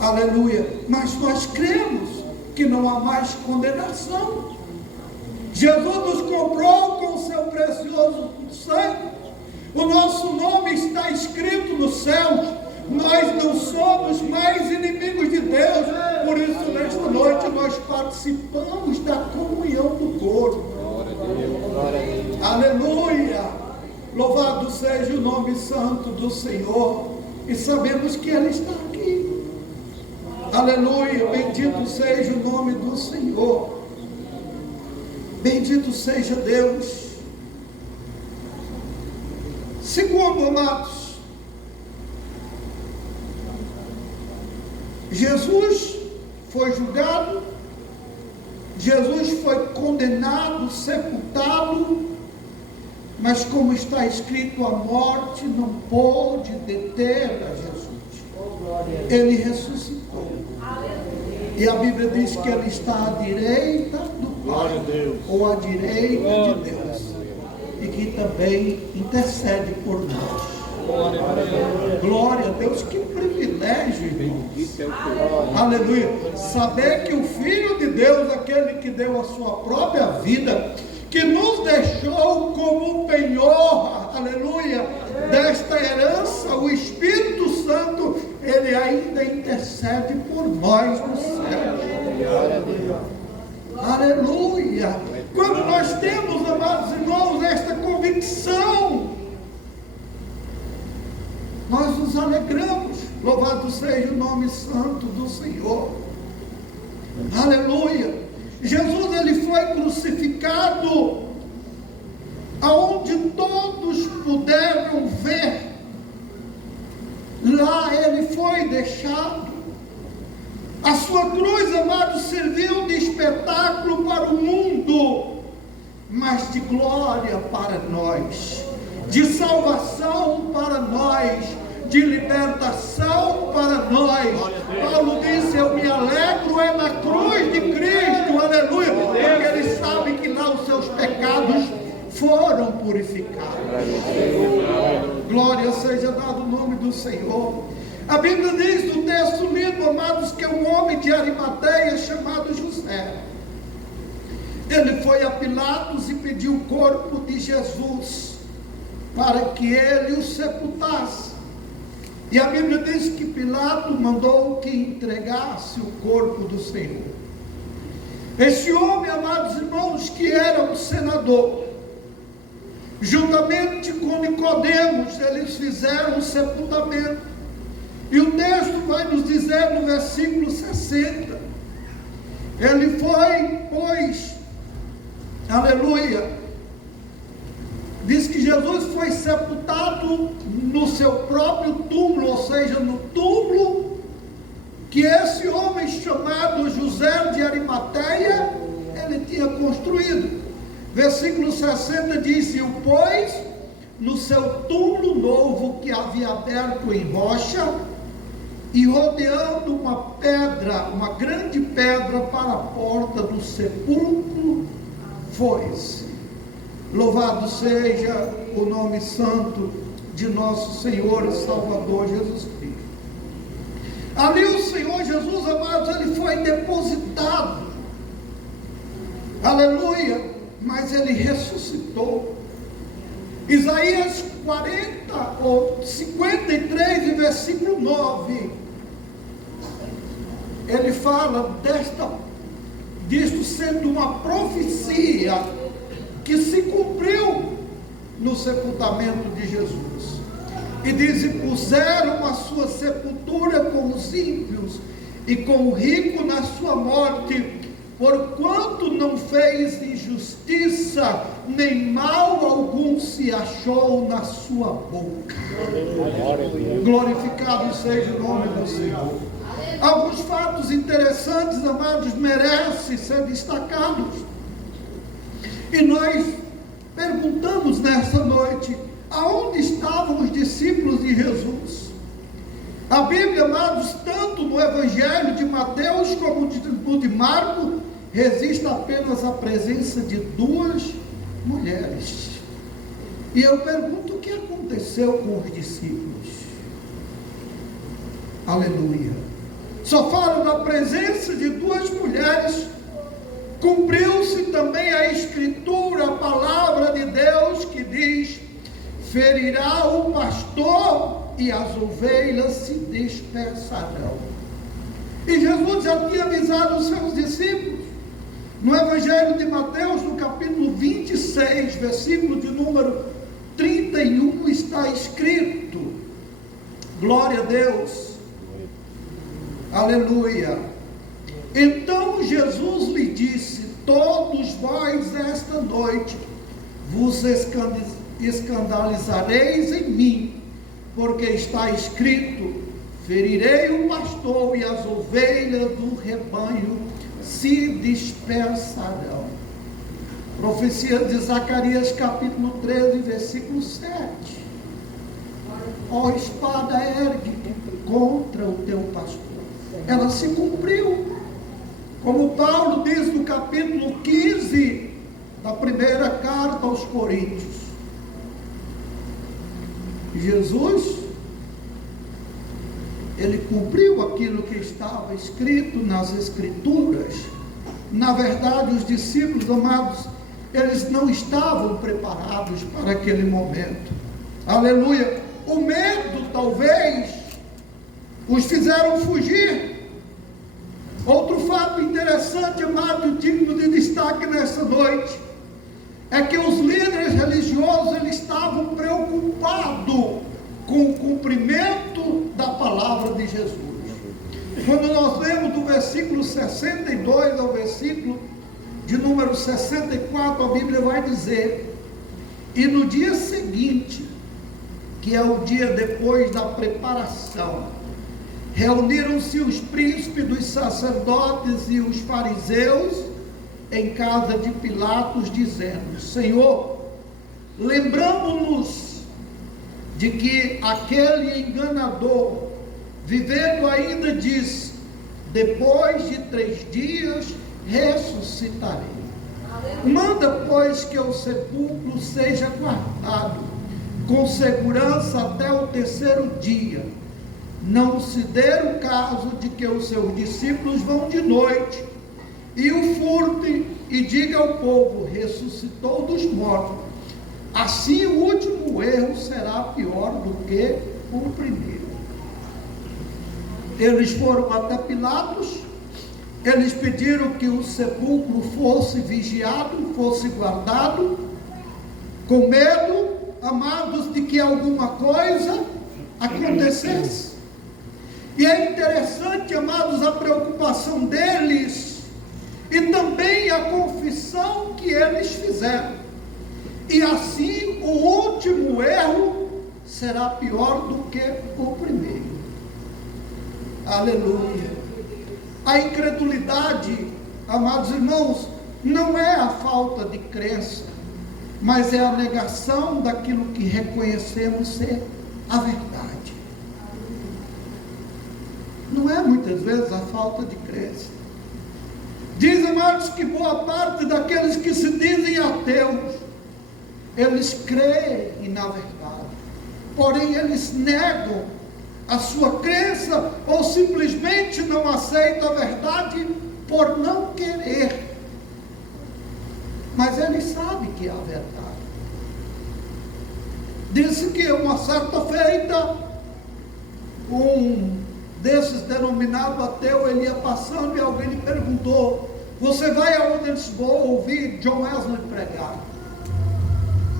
Aleluia. Mas nós cremos que não há mais condenação. Jesus nos comprou com o seu precioso sangue. O nosso nome está escrito no céu. Nós não somos mais inimigos de Deus. Por isso, nesta noite, nós participamos da comunhão do corpo. Aleluia. Louvado seja o nome santo do Senhor. E sabemos que Ele está aqui. Aleluia. Bendito seja o nome do Senhor. Bendito seja Deus. Segundo, amados, Jesus foi julgado, Jesus foi condenado, sepultado, mas como está escrito, a morte não pôde deter a Jesus. Ele ressuscitou. E a Bíblia diz que Ele está à direita do Pai, ou à direita de Deus, e que também intercede por nós. Glória a Deus, que privilégio, irmãos. Aleluia. Saber que o Filho de Deus, aquele que deu a sua própria vida, que nos deixou como penhor, aleluia, desta herança, o Espírito Santo, Ele ainda intercede por nós no céu. Aleluia. Quando nós temos, amados irmãos, esta convicção, nós nos alegramos. Louvado seja o nome santo do Senhor. Aleluia. Jesus, Ele foi crucificado aonde todos puderam ver. Lá Ele foi deixado. A sua cruz, amados, serviu de espetáculo para o mundo, mas de glória para nós, de salvação para nós, de libertação para nós. Paulo disse: eu me alegro na cruz de Cristo, aleluia, porque ele sabe que lá os seus pecados foram purificados. Glória seja dado o nome do Senhor. A Bíblia diz no texto lido, amados, que um homem de Arimateia chamado José, ele foi a Pilatos e pediu o corpo de Jesus para que ele o sepultasse. E a Bíblia diz que Pilatos mandou que entregasse o corpo do Senhor. Esse homem, amados irmãos, que era um senador, juntamente com Nicodemos, eles fizeram o sepultamento. E o texto vai nos dizer no versículo 60, ele foi, pois, aleluia, diz que Jesus foi sepultado no seu próprio túmulo, ou seja, no túmulo que esse homem chamado José de Arimateia, ele tinha construído. Versículo 60 diz: e o pôs no seu túmulo novo que havia aberto em rocha, e rodeando uma pedra, uma grande pedra para a porta do sepulcro, foi-se. Louvado seja o nome santo de nosso Senhor e Salvador Jesus Cristo. Ali o Senhor Jesus, amados, ele foi depositado, aleluia, mas ele ressuscitou. Isaías 40 ou 53, versículo 9, ele fala disto sendo uma profecia que se cumpriu no sepultamento de Jesus. E diz: e puseram a sua sepultura com os ímpios e com o rico na sua morte, porquanto não fez injustiça, nem mal algum se achou na sua boca. Glorificado seja o nome do Senhor. Alguns fatos interessantes, amados, merecem ser destacados. E nós perguntamos nessa noite: aonde estavam os discípulos de Jesus? A Bíblia, amados, tanto no Evangelho de Mateus como no de Marcos, registra apenas a presença de duas mulheres. E eu pergunto: o que aconteceu com os discípulos? Aleluia. Só falo da presença de duas mulheres. Cumpriu-se também a Escritura, a palavra de Deus que diz: ferirá o pastor e as ovelhas se dispersarão. E Jesus já tinha avisado os seus discípulos. No Evangelho de Mateus, no capítulo 26, versículo de número 31, está escrito, glória a Deus, aleluia. Então Jesus lhe disse: todos vós esta noite vos escandalizareis em mim, porque está escrito: ferirei o pastor e as ovelhas do rebanho se dispersarão. Profecia de Zacarias capítulo 13, versículo 7. Ó espada, ergue contra o teu pastor. Ela se cumpriu. Como Paulo diz no capítulo 15 da primeira carta aos Coríntios. Jesus, ele cumpriu aquilo que estava escrito nas Escrituras. Na verdade, os discípulos, amados, eles não estavam preparados para aquele momento. Aleluia. O medo, talvez, os fizeram fugir. Outro fato interessante, amado, digno de destaque nessa noite, é que os líderes religiosos, eles estavam preocupados com o cumprimento da palavra de Jesus. Quando nós lemos do versículo 62 ao versículo de número 64, a Bíblia vai dizer: e no dia seguinte, que é o dia depois da preparação, reuniram-se os príncipes dos sacerdotes e os fariseus em casa de Pilatos, dizendo: Senhor, lembramos-nos de que aquele enganador, vivendo ainda, diz: depois de 3 dias ressuscitarei. Manda, pois, que o sepulcro seja guardado com segurança até o 3º dia. Não se dê o caso de que os seus discípulos vão de noite e o furtem e diga ao povo: ressuscitou dos mortos. Assim o último erro será pior do que o primeiro. Eles foram até Pilatos, eles pediram que o sepulcro fosse vigiado, fosse guardado, com medo, amados, de que alguma coisa acontecesse. E é interessante, amados, a preocupação deles e também a confissão que eles fizeram. E assim o último erro será pior do que o primeiro. Aleluia. A incredulidade, amados irmãos, não é a falta de crença, mas é a negação daquilo que reconhecemos ser a verdade. Não é muitas vezes a falta de crença. Diz, amados, que boa parte daqueles que se dizem ateus, eles creem na verdade, porém eles negam a sua crença ou simplesmente não aceitam a verdade por não querer. Mas eles sabem que é a verdade. Disse que uma certa feita, um desses denominado ateu, ele ia passando e alguém lhe perguntou: você vai aonde eles vão ouvir John Wesley pregar?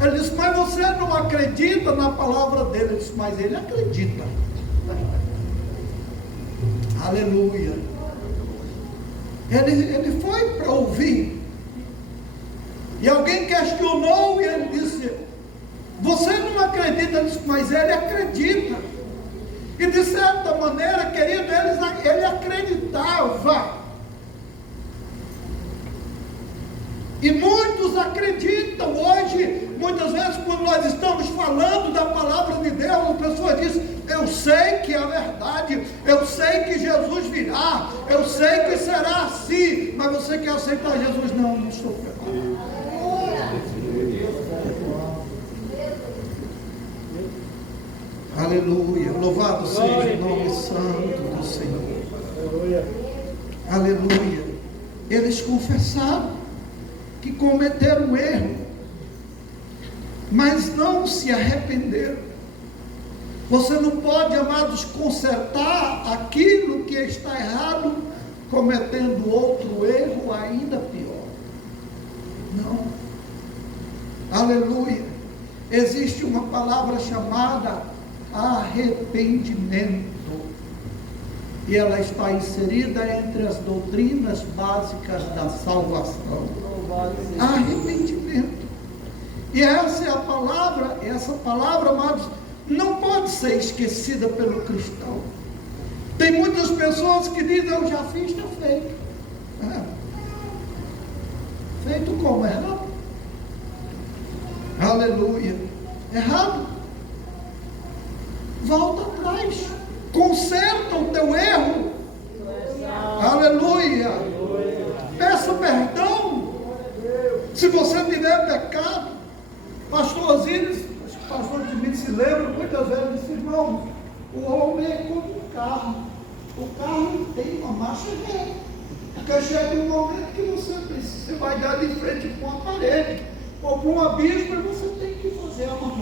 Ele disse: mas você não acredita na palavra dele? Ele disse: mas ele acredita. Aleluia. Ele foi para ouvir. E alguém questionou e ele disse: você não acredita? Ele disse: mas ele acredita. E de certa maneira, querido, ele acreditava. E muitos acreditam hoje. Muitas vezes, quando nós estamos falando da palavra de Deus, a pessoa diz: eu sei que é verdade, eu sei que Jesus virá, eu sei que será assim, mas você quer aceitar Jesus? Não, não estou preparado. Aleluia, louvado seja o nome santo Aleluia. Eles confessaram que cometeram um erro, mas não se arrependeram. Você não pode, amados, consertar aquilo que está errado, cometendo outro erro ainda pior. Não. Aleluia. Existe uma palavra chamada arrependimento. E ela está inserida entre as doutrinas básicas da salvação. Arrependimento. E essa é a palavra, essa palavra, amados, não pode ser esquecida pelo cristão. Tem muitas pessoas que dizem, eu já fiz, está feito. Feito como? Errado. Aleluia. Errado. Volta atrás. Conserta o teu erro. Aleluia. Peça perdão. Se você tiver pecado, pastor Osíris, acho que o pastor Timite se lembra, muitas vezes disse, irmão, o homem é como um carro. O carro tem uma marcha ré. Porque chega um momento que você vai dar de frente com uma parede, ou com um abismo, e você tem que fazer a manobra.